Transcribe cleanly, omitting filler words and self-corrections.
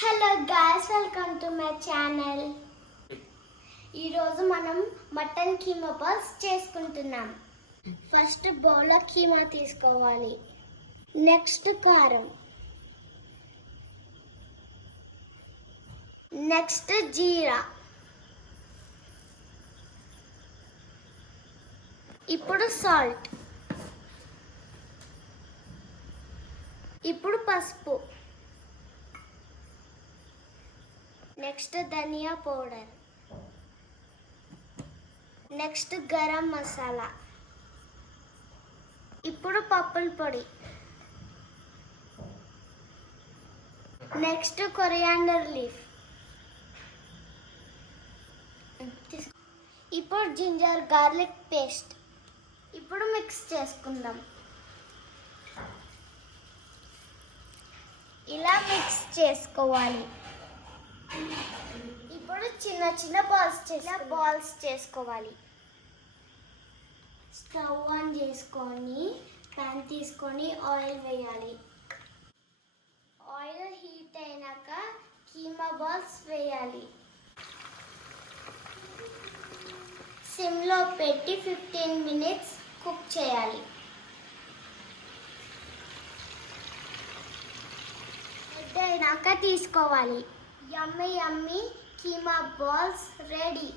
Hello guys, welcome to my channel. ఈరోజు మనం mutton keema balls చేసుకుంటున్నాం. ఫస్ట్ బౌల్లో కీమా తీసుకోవాలి. నెక్స్ట్ కారం, నెక్స్ట్ జీరా, ఇప్పుడు సాల్ట్, ఇప్పుడు పసుపు, నెక్స్ట్ ధనియా పౌడర్, నెక్స్ట్ గరం మసాలా, ఇప్పుడు పప్పుల పొడి, నెక్స్ట్ కొరియాండర్ లీఫ్, ఇప్పుడు జింజర్ గార్లిక్ పేస్ట్. ఇప్పుడు మిక్స్ చేసుకుందాం. ఇలా మిక్స్ చేసుకోవాలి. ఇప్పుడు చిన్న చిన్న బాల్స్ చేసుకోవాలి. స్టవ్ ఆన్ చేసుకొని ప్యాన్ తీసుకొని ఆయిల్ వేయాలి. ఆయిల్ హీట్ అయినాక కీమా బాల్స్ వేయాలి. సిమ్లో పెట్టి 15 మినిట్స్ కుక్ చేయాలి. అయినాక తీసుకోవాలి. యమ్మీ యమ్మీ కీమా బాల్స్ రెడీ.